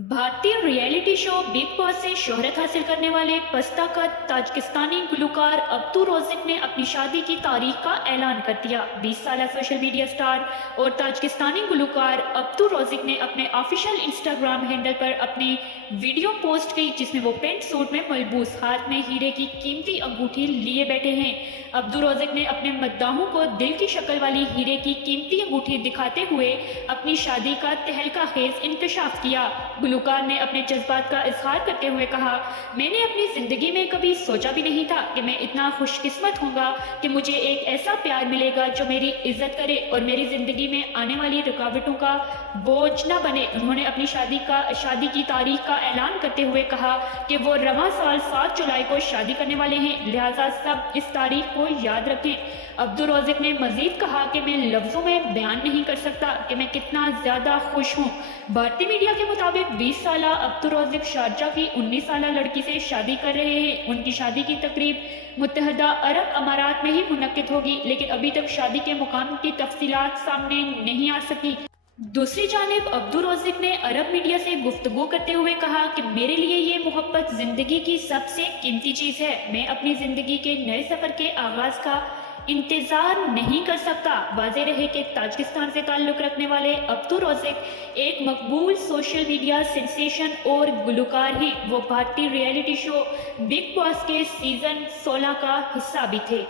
भारतीय reality show big boss से शोहरत हासिल करने वाले पस्ता का ताजिकिस्तानी गुलकार अब्दू रोज़िक ने अपनी शादी की तारीख का ऐलान कर दिया। 20 साल सोशल मीडिया स्टार और ताजिकिस्तानी गुलकार अब्दू रोज़िक ने अपने ऑफिशियल इंस्टाग्राम हैंडल पर अपनी वीडियो पोस्ट की, जिसमें वो पेंट सूट में मलबूस हाथ में हीरे की कीमती अंगूठी लिए बैठे हैं। अब्दू रोज़िक ने अपने मद्दाहों को दिल की शक्ल वाली हीरे की कीमती अंगूठी दिखाते हुए अपनी शादी का तहलका खेज इंकशाफ किया। गुलकार ने अपने जज्बात का इजहार करते हुए कहा, मैंने अपनी जिंदगी में कभी सोचा भी नहीं था कि मैं इतना खुशकिस्मत होऊंगा कि मुझे एक ऐसा प्यार मिलेगा जो मेरी इज्जत करे और मेरी जिंदगी में आने वाली रुकावटों का बोझ न बने। उन्होंने अपनी शादी की तारीख का ऐलान करते हुए कहा कि वो रवां साल 7 जुलाई को शादी करने वाले हैं, लिहाजा सब इस तारीख को याद रखें। अब्दू रोज़िक ने मजीद कहा कि मैं लफ्जों में बयान नहीं कर सकता कि मैं कितना ज्यादा खुश हूँ। भारतीय मीडिया के मुताबिक 20 साल अब्दू रोज़िक शारजा की 19 साल लड़की से शादी कर रहे हैं। उनकी शादी की तकरीब मुत्तहदा अरब अमारात में ही मुनक्किद होगी, लेकिन अभी तक शादी के मुकाम की तफसीलात सामने नहीं आ सकी। दूसरी जानिब अब्दू रोज़िक ने अरब मीडिया से गुफ्तगू करते हुए कहा कि मेरे लिए ये मोहब्बत जिंदगी की सबसे कीमती चीज़ है। मैं अपनी जिंदगी के नए सफ़र के आगाज़ का इंतजार नहीं कर सकता। वाज़ेह रहे कि ताजिकिस्तान से ताल्लुक़ रखने वाले अब्दू रोज़िक एक मकबूल सोशल मीडिया सेंसेशन और गुलकार हैं। वो भारतीय रियलिटी शो बिग बॉस के सीज़न 16 का हिस्सा भी थे।